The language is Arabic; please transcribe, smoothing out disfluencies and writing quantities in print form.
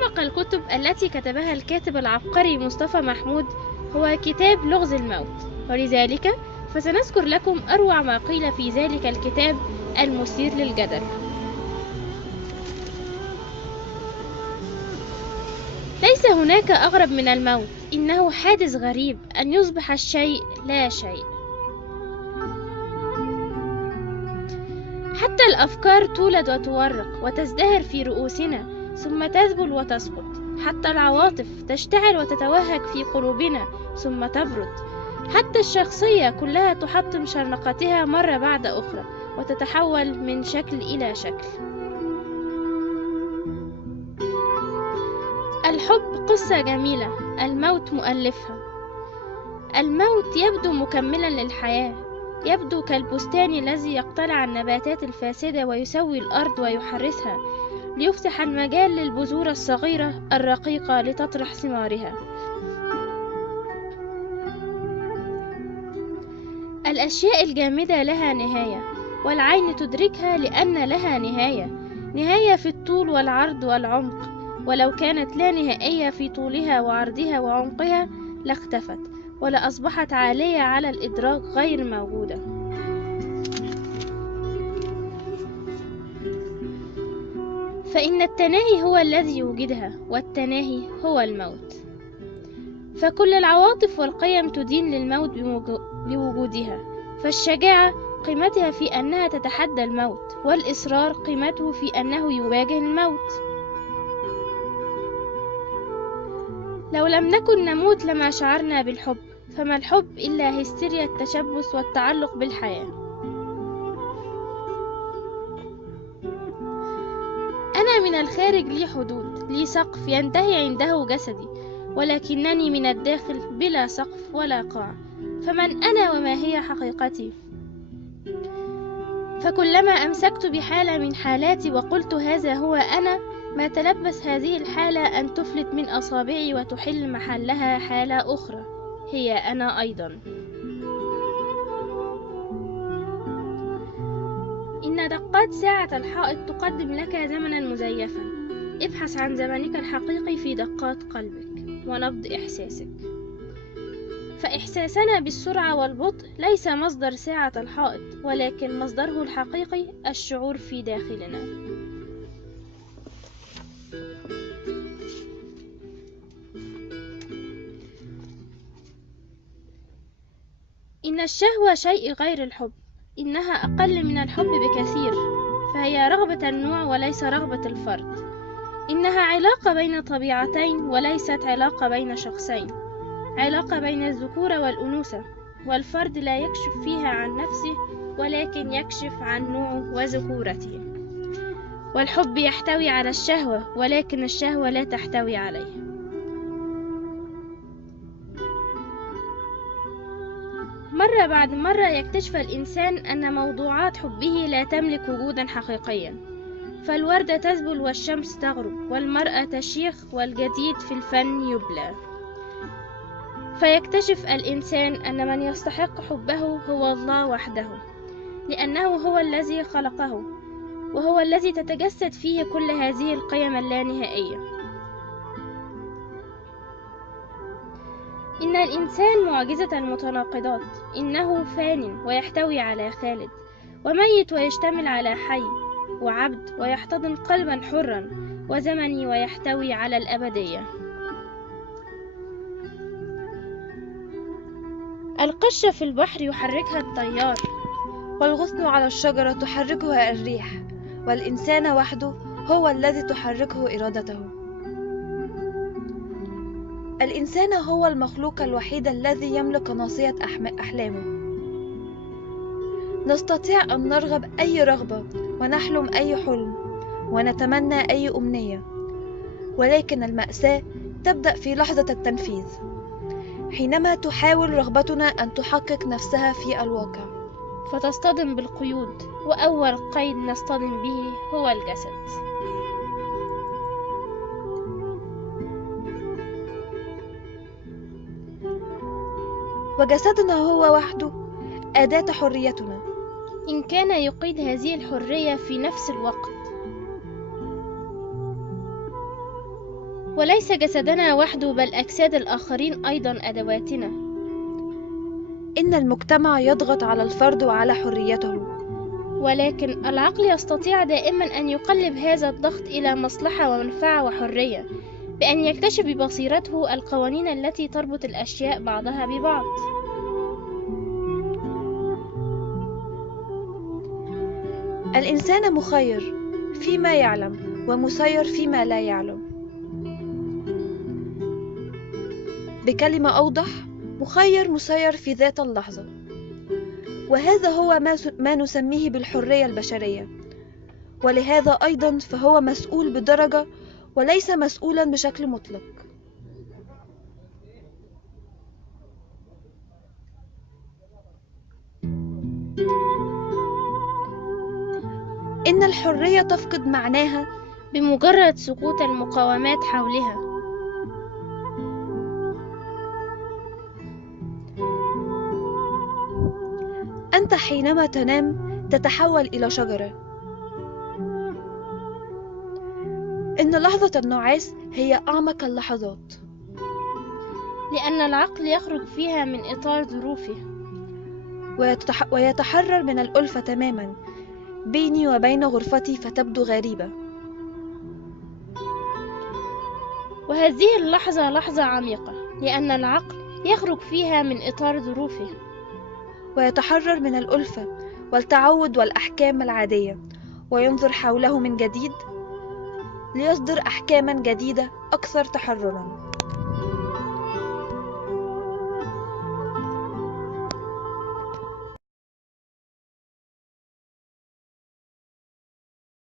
أعمق الكتب التي كتبها الكاتب العبقري مصطفى محمود هو كتاب لغز الموت، ولذلك فسنذكر لكم أروع ما قيل في ذلك الكتاب المثير للجدل. ليس هناك أغرب من الموت، إنه حادث غريب أن يصبح الشيء لا شيء. حتى الأفكار تولد وتورق وتزدهر في رؤوسنا ثم تذبل وتسقط، حتى العواطف تشتعل وتتوهج في قلوبنا ثم تبرد، حتى الشخصية كلها تحطم شرنقتها مرة بعد أخرى وتتحول من شكل إلى شكل. الحب قصة جميلة، الموت مؤلفها. الموت يبدو مكملا للحياة، يبدو كالبستان الذي يقتلع النباتات الفاسدة ويسوي الأرض ويحرسها ليفتح المجال للبذور الصغيرة الرقيقة لتطرح ثمارها. الأشياء الجامدة لها نهاية، والعين تدركها لأن لها نهاية في الطول والعرض والعمق، ولو كانت لا نهائية في طولها وعرضها وعمقها لاختفت ولأصبحت عالية على الإدراك غير موجودة. فإن التناهي هو الذي يوجدها، والتناهي هو الموت. فكل العواطف والقيم تدين للموت بوجودها، فالشجاعة قيمتها في أنها تتحدى الموت، والإصرار قيمته في أنه يواجه الموت. لو لم نكن نموت لما شعرنا بالحب، فما الحب إلا هستيريا التشبث والتعلق بالحياة. أنا من الخارج لي حدود، لي سقف ينتهي عنده جسدي، ولكنني من الداخل بلا سقف ولا قاع. فمن أنا وما هي حقيقتي؟ فكلما أمسكت بحالة من حالاتي وقلت هذا هو أنا، ما تلبس هذه الحالة أن تفلت من أصابعي وتحل محلها حالة أخرى هي أنا أيضا. إن دقات ساعة الحائط تقدم لك زمنا مزيفا. ابحث عن زمنك الحقيقي في دقات قلبك ونبض إحساسك. فإحساسنا بالسرعة والبطء ليس مصدر ساعة الحائط، ولكن مصدره الحقيقي الشعور في داخلنا. إن الشهوة شيء غير الحب، إنها أقل من الحب بكثير، فهي رغبة النوع وليس رغبة الفرد. إنها علاقة بين طبيعتين وليست علاقة بين شخصين، علاقة بين الذكورة والأنوثة، والفرد لا يكشف فيها عن نفسه ولكن يكشف عن نوعه وذكورته. والحب يحتوي على الشهوة، ولكن الشهوة لا تحتوي عليه. مرة بعد مرة يكتشف الإنسان أن موضوعات حبه لا تملك وجودا حقيقيا، فالوردة تذبل والشمس تغرب والمرأة تشيخ والجديد في الفن يبلى. فيكتشف الإنسان أن من يستحق حبه هو الله وحده، لأنه هو الذي خلقه، وهو الذي تتجسد فيه كل هذه القيم اللانهائية. إن الإنسان معجزة المتناقضات، إنه فان ويحتوي على خالد، وميت ويشتمل على حي، وعبد ويحتضن قلبا حرا، وزمني ويحتوي على الأبدية. القشة في البحر يحركها التيار، والغصن على الشجرة تحركها الريح، والإنسان وحده هو الذي تحركه إرادته. الإنسان هو المخلوق الوحيد الذي يملك ناصية أحلامه. نستطيع أن نرغب أي رغبة ونحلم أي حلم ونتمنى أي أمنية، ولكن المأساة تبدأ في لحظة التنفيذ، حينما تحاول رغبتنا أن تحقق نفسها في الواقع فتصطدم بالقيود، وأول قيد نصطدم به هو الجسد. وجسدنا هو وحده أداة حريتنا، إن كان يقيد هذه الحرية في نفس الوقت. وليس جسدنا وحده بل أجساد الآخرين أيضا أدواتنا. إن المجتمع يضغط على الفرد وعلى حريته، ولكن العقل يستطيع دائما أن يقلب هذا الضغط إلى مصلحة ومنفعة وحرية، بأن يكتشف ببصيرته القوانين التي تربط الأشياء بعضها ببعض. الإنسان مخير فيما يعلم ومسير فيما لا يعلم. بكلمة أوضح، مخير مسير في ذات اللحظة، وهذا هو ما نسميه بالحرية البشرية، ولهذا أيضا فهو مسؤول بدرجة وليس مسؤولا بشكل مطلق. إن الحرية تفقد معناها بمجرد سقوط المقاومات حولها. أنت حينما تنام تتحول إلى شجرة. إن لحظة النعاس هي أعمق اللحظات، لأن العقل يخرج فيها من إطار ظروفه ويتحرر من الألفة تماما بيني وبين غرفتي، فتبدو غريبة. وهذه اللحظة لحظة عميقة، لأن العقل يخرج فيها من إطار ظروفه ويتحرر من الألفة والتعود والأحكام العادية، وينظر حوله من جديد ليصدر أحكاما جديدة أكثر تحررا.